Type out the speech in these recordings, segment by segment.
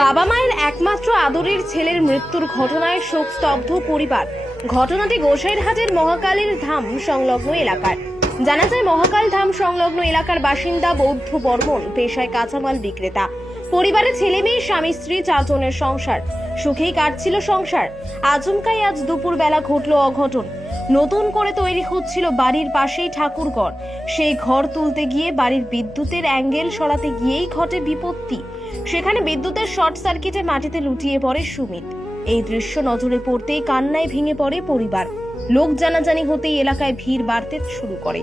বাবা মায়ের একমাত্র আদরের ছেলের মৃত্যুর ঘটনায় শোকস্তব্ধ পরিবার। ঘটনাটি গোসাইরহাটের মহাকালীর ধাম সংলগ্ন এলাকার। জানা যায়, মহাকাল ধাম সংলগ্ন এলাকার বাসিন্দা বৌদ্ধ বর্মন পেশায় কাঁচামাল বিক্রেতা। পরিবারে ছেলে মেয়ে, স্বামী, স্ত্রী, চারজনের সংসার। সুখেই কাটছিল সংসার। আজমকাই আজ দুপুর বেলা ঘটল অঘটন। নতুন করে তৈরি হচ্ছিল বাড়ির পাশেই ঠাকুরঘর সেই ঘর তুলতে গিয়ে বাড়ির বিদ্যুতের অ্যাঙ্গেল সরাতে গিয়েই ঘটে বিপত্তি। সেখানে বিদ্যুতের শর্ট সার্কিটে মাটিতে লুটিয়ে পড়ে সুমিত। এই দৃশ্য নজরে পড়তেই কান্নায় ভেঙে পড়ে পরিবার। লোক জানাজানি হতেই এলাকায় ভিড় বাড়তে শুরু করে।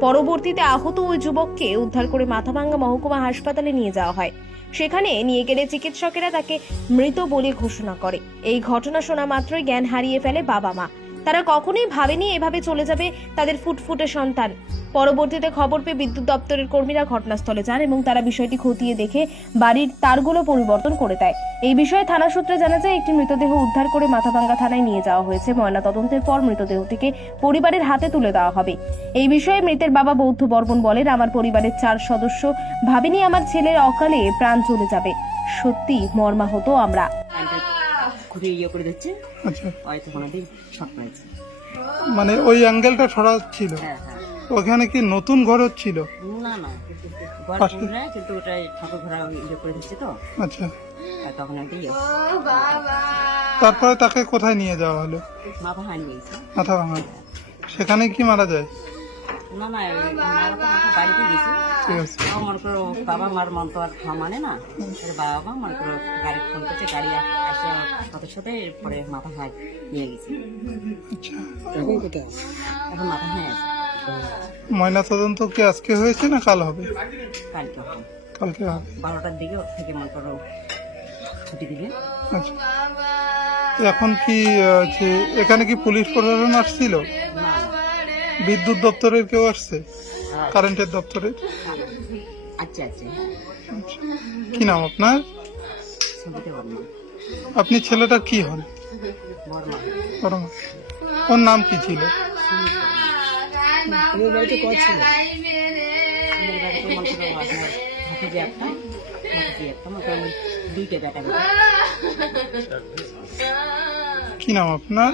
পরবর্তীতে আহত ওই যুবককে উদ্ধার করে মাথাভাঙ্গা মহকুমা হাসপাতালে নিয়ে যাওয়া হয়। সেখানে নিয়ে গেলে চিকিৎসকেরা তাকে মৃত বলে ঘোষণা করে। এই ঘটনা শোনা মাত্রই জ্ঞান হারিয়ে ফেলে বাবা মা। তারা কখনোই ভাবেনি এভাবে চলে যাবে তাদের ফুটফুটে সন্তান। পরবর্তীতে খবর পেয়ে বিদ্যুৎ দপ্তরের কর্মীরা ঘটনাস্থলে যান এবং তারা বিষয়টি খতিয়ে দেখে বাড়ির তারগুলো পরিবর্তন করে দেয়। এই বিষয়ে থানা সূত্রে জানা যায়, একটি মৃতদেহ উদ্ধার করে মাথাভাঙ্গা থানায় নিয়ে যাওয়া হয়েছে। ময়না তদন্তের পর মৃতদেহটিকে পরিবারের হাতে তুলে দেওয়া হবে। এই বিষয়ে মৃতের বাবা বৌদ্ধ বর্মন বলেন, আমার পরিবারের চার সদস্য ভাবিনি আমার ছেলের অকালে প্রাণ চলে যাবে। সত্যি মর্মাহত আমরা। ইয়ে করে দিচ্ছে। আচ্ছা। হয়তো মারছে মানে ওই অ্যাঙ্গেলটা ছড়া ছিল হ্যাঁ হ্যাঁ। ওখানে কি নতুন ঘর হচ্ছিল? না না ঘর? কিন্তু ওটা ঠাকুর ঘোরা ইয়ে করে দিচ্ছে তো। আচ্ছা। আর তখন একটা ইয়ে। তারপরে তাকে কোথায় নিয়ে যাওয়া হলো? মাথা হানি গেছে। মাথা ভাঙা। সেখানে কি মারা যায়? না না মারা তো মনে করো বাবা মার মন তো আর মানে না। বাবা মনে করো গাড়ি ফোন করছে গাড়ি আসে তাদের সাথে পরে মাথা হাই নিয়ে গেছে। আচ্ছা। এখন কোথায় এখন মাথা হ্যাঁ আছে। ময়না তদন্ত কি আজকে হয়েছে না কাল হবে? কালকে হবে। কালকে হবে। বারোটার দিকে থেকে মনে করো ছুটি দিলে আচ্ছা। তো এখন কি যে এখানে কি পুলিশ প্রশাসন আসছিল? না। বিদ্যুৎ দপ্তরের কেউ আসছে? কারেন্টের দপ্তরের আচ্ছা আচ্ছা। আচ্ছা। কি নাম আপনার? আপনি ছেলেটা কি হন? ওর নাম কি ছিল? কি নাম আপনার?